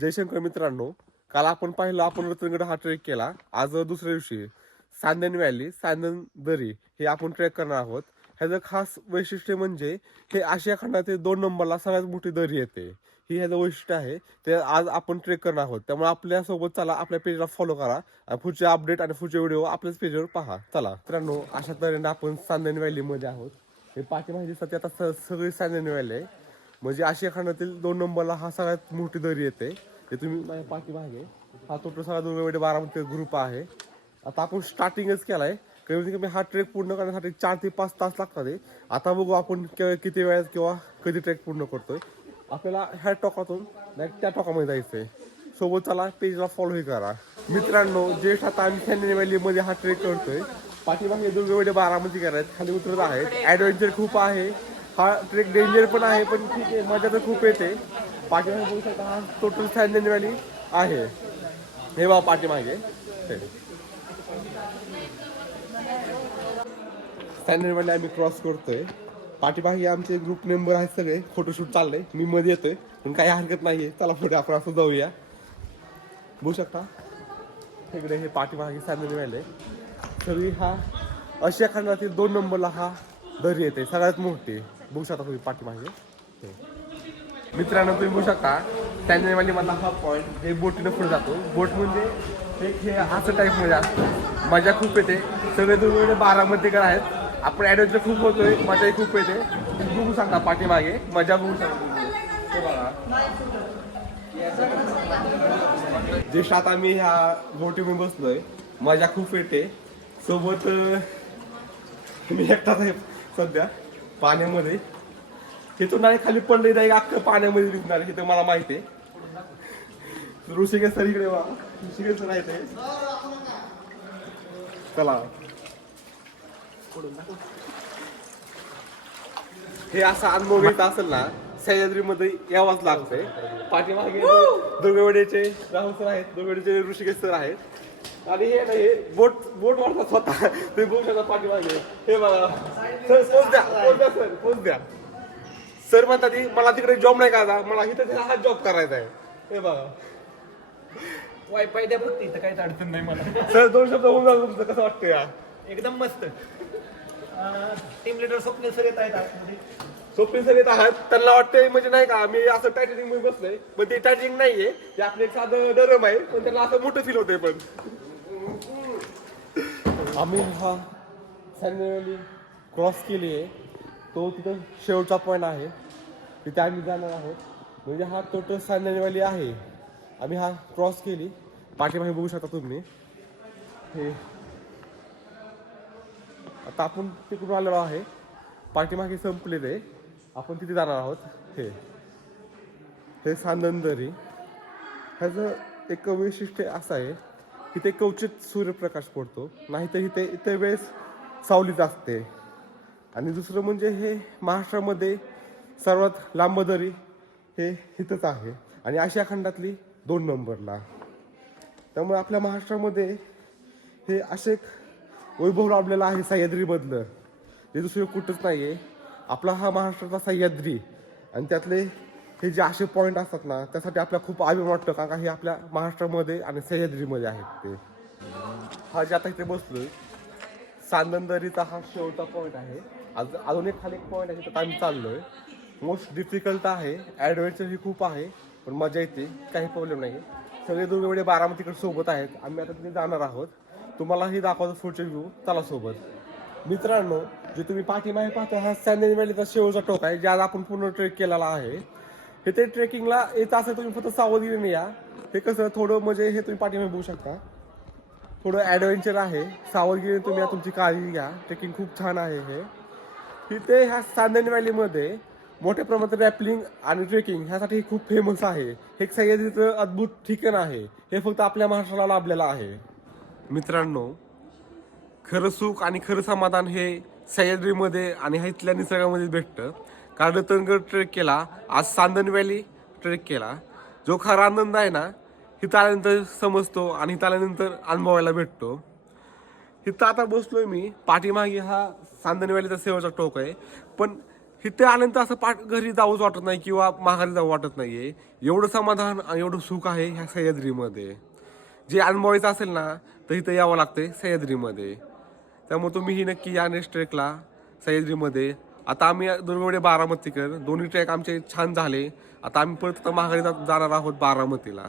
जयशंकर मित्रांनो, काल आपण पाहिलं आपण रतनगड हा ट्रेक केला. आज दुसऱ्या दिवशी सांदन व्हॅली, सांदन दरी हे आपण ट्रेक करणार आहोत. ह्याचं खास वैशिष्ट्य म्हणजे हे आशिया खंडातील 2 नंबरला सगळ्यात मोठी दरी येते. ही ह्याचं वैशिष्ट्य आहे. ते आज आपण ट्रेक करणार आहोत. त्यामुळे आपल्यासोबत चला, आपल्या पेजला फॉलो करा आणि पुढचे अपडेट आणि पुढचे व्हिडिओ आपल्याच पेजवर पहा. चला मित्रांनो, अशा तऱ्हेने आपण सांदन व्हॅलीमध्ये आहोत. हे पाठीमागे दिसतात आता सगळी सांदन व्हॅली आहे. म्हणजे आशिया खंडातील 2 नंबरला हा सगळ्यात मोठी दरी येते. ते तुम्ही माझ्या पाठीमागे हा तो सगळा दुर्गवडे बारामती ग्रुप आहे. आता आपण स्टार्टिंगच केलाय. कमीत कमी हा ट्रेक पूर्ण करण्यासाठी 4 ते 5 तास लागतात. आता बघू आपण किती वेळात किंवा कधी ट्रेक पूर्ण करतोय. आपल्याला ह्या टोकातून डायरेक्ट त्या टोकामध्ये जायचंय. सोबत चला, पेजला फॉलोही करा. मित्रांनो, ज्येष्ठ आता आम्ही सॅन्डन व्हॅलीमध्ये हा ट्रेक करतोय. पाठीमागे दुर्गवडे बारामती करायत, खाली उतरत आहेत. ॲडव्हेंचर खूप आहे. हा ट्रेक डेंजर पण आहे, पण ठीक आहे, मजा तर खूप येते. पाठीमागे बघू शकता, हा टोटल सॅन्डन व्हॅली आहे. हे बघा पाठीमागे सॅन्डन व्हॅली आम्ही क्रॉस करतोय. पाठीमागे आमचे ग्रुप मेंबर आहेत, सगळे फोटोशूट चाललंय. मी मध्ये येतोय, पण काही हरकत नाहीये. चला पुढे आपण असं जाऊया. बघू शकता इकडे हे पाठीमागे सॅन्डन व्हॅली आहे. सगळी हा आशिया खंडातील 2 नंबरला हा दरी येते, सगळ्यात मोठी. बघू शकता तुम्ही पाठीमागे. मित्रांनो, तुम्ही बघू शकता सॅन्डन व्हॅली मधला हा पॉईंट. हे बोटीनं पुढे जातो. बोट म्हणजे हे असं टाईपमध्ये असतं. मजा खूप येते. सगळे दुर्गवडे बारामतीकडे आहेत. आपण ॲडव्हेंचर खूप होतोय, मजाही खूप येते. बघू शकता पाठीमागे मजा बघू शकता. हे बघा, जे आता मी ह्या बोटीमध्ये बसलोय, मजा खूप येते. सोबत मी एकटाच आहे सध्या पाण्यामध्ये. हे तो नाही खाली पडले नाही, अख्खं पाण्यामध्ये दिसणार हे तर मला माहिती आहे. ऋषिकेश सर इकडे वा, ऋषिकेश सर आहे ते. चला, हे असा अनुभव येत असेल ना, सह्याद्रीमध्ये यावंच लागतंय. पाठीमागे दुर्गवडेचे राहुल सर आहेत, दुर्गवडेचे ऋषिकेश सर आहेत. आणि हे नाही, बोट वाढतात स्वतः. ते बघू शकता पाठीमागे. हे बघा सर, पोच द्या, सर पोच द्या. सर म्हणतात मला तिकडे जॉब नाही करायचा, मला इथं हा जॉब करायचा आहे. हे बघा, वायफाय द्या फक्त, इथं काहीच अडचण नाही मला. सर 2 शब्द होऊन जातो तुमचं. कसं वाटतं या? एकदम मस्त. टीम लीडर स्वप्नील सर येत आहेत आतमध्ये. स्वप्नील सर येत आहात. त्यांना वाटतंय म्हणजे नाही का, मी असं टायटनिंग मध्ये बसलोय, पण ते टायटनिंग नाहीये, ते आपलं एक साधं नरम आहे, पण त्यांना असं मोठं फील होतंय. पण आम्ही हा सॅन्डन व्हॅली क्रॉस केली आहे. तो तिथं शेवटचा पॉईंट आहे, तिथे आम्ही जाणार आहोत. म्हणजे हा टोटल सॅन्डन व्हॅली आहे. आम्ही हा क्रॉस केली. पाठीमागे बघू शकता तुम्ही. हे आता आपण तिकडून आलेलो आहे. पाठीमागे संपलेले, आपण तिथे जाणार आहोत. हे सांदन दरी. ह्याचं एक वैशिष्ट्य असं आहे, इथे क्वचित सूर्यप्रकाश पडतो, नाहीतर इथे वेळेस सावलीच असते. आणि दुसरं म्हणजे हे महाराष्ट्रामध्ये सर्वात लांब दरी हे इथंच आहे, आणि आशिया खंडातली 2 नंबरला. त्यामुळे आपल्या महाराष्ट्रामध्ये हे असे एक वैभव लाभलेलं आहे सह्याद्रीमधलं, जे दुसरं कुठंच नाही आहे. आपला हा महाराष्ट्राचा सह्याद्री, आणि त्यातले हे जे असे पॉईंट असतात ना, त्यासाठी आपल्याला खूप अभिमान वाटतं, कारण का हे आपल्या महाराष्ट्रामध्ये आणि सह्याद्रीमध्ये आहेत ते. हा जे आता इथे बसलोय, सांदन दरीचा हा शेवटचा पॉईंट आहे. अजून एक खाली एक पॉईंट आहे, तिथं आम्ही चाललोय. मोस्ट डिफिकल्ट आहे, ॲडव्हेंचर ही खूप आहे, पण मजा येते, काही प्रॉब्लेम नाही. सगळे दुर्गवडे बारामतीकडे सोबत आहेत. आम्ही आता तिथे जाणार आहोत. तुम्हालाही दाखवतो पुढचे व्ह्यू. चला सोबत. मित्रांनो, जे तुम्ही पाठीमागे पाहता, हा सॅन्डन व्हॅलीचा शेवटचा टोक आहे, जे आज आपण पूर्ण ट्रेक केलेला आहे. हे ते ट्रेकिंगला येत असं तुम्ही फक्त सावधगिरीने या. हे कसं थोडं म्हणजे हे तुम्ही पाठीमागे बघू शकता, थोडं ॲडव्हेंचर आहे. सावधगिरीने तुम्ही तुमची काळजी घ्या. ट्रेकिंग खूप छान आहे. हे इथे ह्या सांदन व्हॅलीमध्ये मोठ्या प्रमाणात रॅपलिंग आणि ट्रेकिंग ह्यासाठी खूप फेमस आहे. हे एक सह्याद्रीचं अद्भुत ठिकाण आहे. हे फक्त आपल्या महाराष्ट्राला लाभलेलं आहे. मित्रांनो, खरं सुख आणि खरं समाधान हे सह्याद्रीमध्ये आणि इथल्या निसर्गामध्ये भेटतं. कारण रतनगड ट्रेक केला, आज सांदन व्हॅली ट्रेक केला. जो खरा आनंद आहे ना, इथं आल्यानंतर समजतो आणि इथं आल्यानंतर अनुभवायला भेटतो. इथं आता बसलोय मी. पाठीमागे हा सांदन व्हॅलीचा शेवटचा टोक आहे, पण इथे आल्यानंतर असं घरी जाऊच वाटत नाही किंवा माघारी जाऊ वाटत नाहीये. एवढं समाधान आणि एवढं सुख आहे ह्या सह्याद्रीमध्ये. जे अनुभवायचं असेल ना तर इथं यावं लागतंय सह्याद्रीमध्ये. त्यामुळे तुम्हीही नक्की या नेक्स्ट ट्रेकला सह्याद्रीमध्ये. आता आम्ही दुर्गवडे बारामतीकर दोन्ही ट्रेक आमचे छान झाले. आता आम्ही परत माघारी जाणार आहोत बारामतीला.